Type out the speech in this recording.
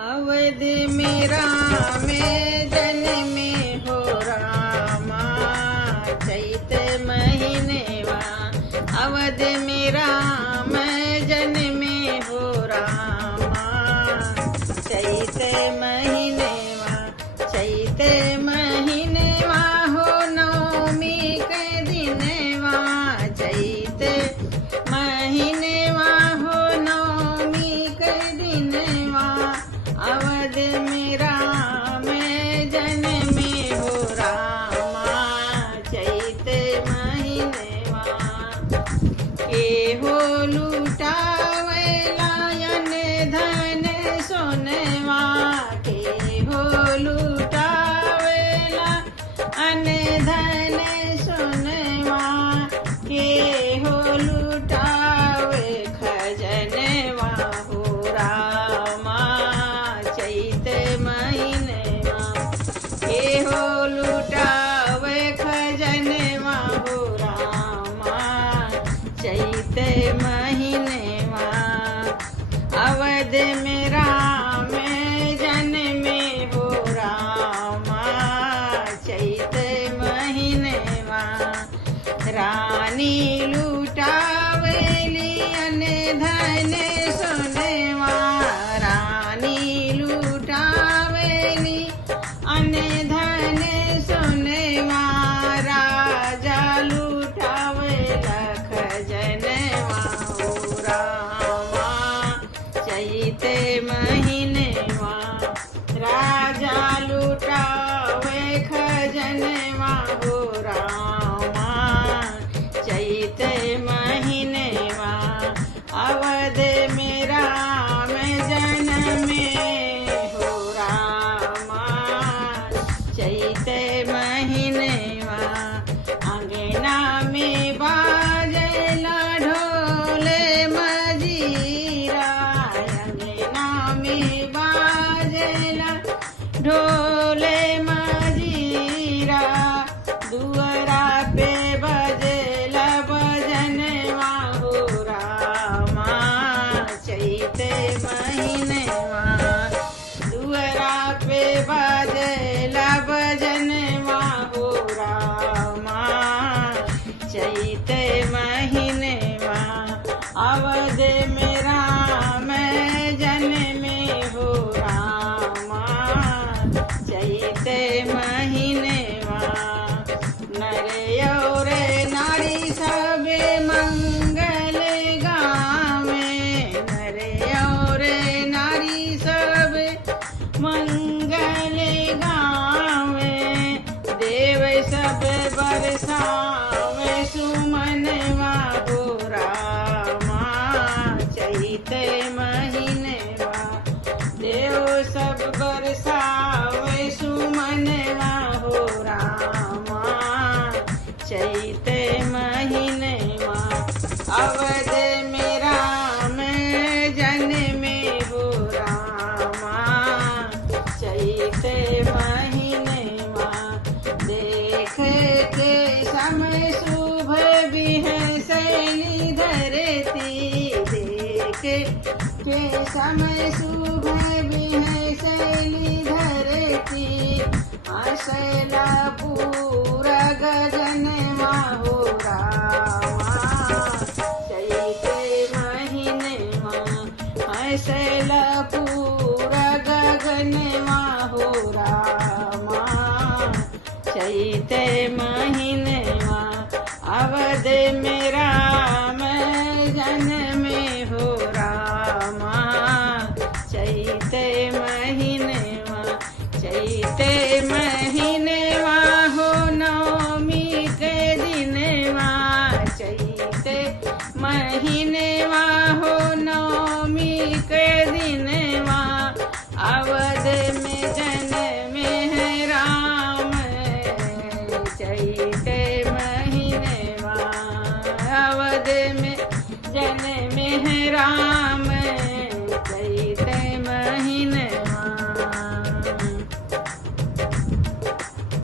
अवध में राम जन्मे हो रामा चैत महीनेवा। अवध में राम जन्मे हो रामा चैत महीनेवा। चैत महीनेवा हो नवमी के दिनवा। चैत महीनेवा हो नवमी के दिनवा। अवध में राम जन्मे हो रामा चैत महीनेवा। केहो लुटावेला अन धन सोनवा। केहो लुटावेला अन धन सोनवा। केहो लुटावे खजनवा हो रामा चैत महीनेवा। केहो लुटावे खजनवा हो रामा चैत महीनेवा। अवध में राम जन्मे हो रामा चैत महीनेवा। रानी लुटावेली अन धन सोनवा। रानी लुटावेली अन धन सोनवा। राजा लुटावेला खजनवा हो रामा चैत महीनेवा। राजा लुटावे खजनवा हो रामा चैत महीनेवा। अवध में राम जन्मे हो रामा चैत महीनेवा। अंगना में बाजेला ढोल मजीरा। अंगना में बाजेला ढोल मजीरा। दुअरा पे बजेला बजनवा हो रामा चैत महीनेवा। दुअरा पे बजेला बजनवा हो रामा चैत महीनेवा। अवध में राम जन्मे हो रामा चैत महीनेवा। नर और नारी सब मंगल गावे। नर और नारी सब मंगल गावे। देव सब बरसावे सुमनवा हो रामा चैत महीनेवा। देव सब बरसावे सुमनवा हो रामा चैत महीनेवा। अवध में राम जन्मे हो रामा चैत महीनेवा। देख के समय शुभ बिहसैली धरती। देख के समय शुभ बिहसैली धरती। हसैला पूरा गगनवा हो रामा चैत महीनेवा। हसैला पूरा गगनवा हो रामा चैत महीनेवा। अवध में राम जन्मे हो रामा चैत महीनेवा। चैत महीनेवा हो नवमी के दिनवा। चैत महीनेवा हो नवमी के दिनवा। अवध में जन्मे है राम चैत महीनेवा। अवध में जन्मे है राम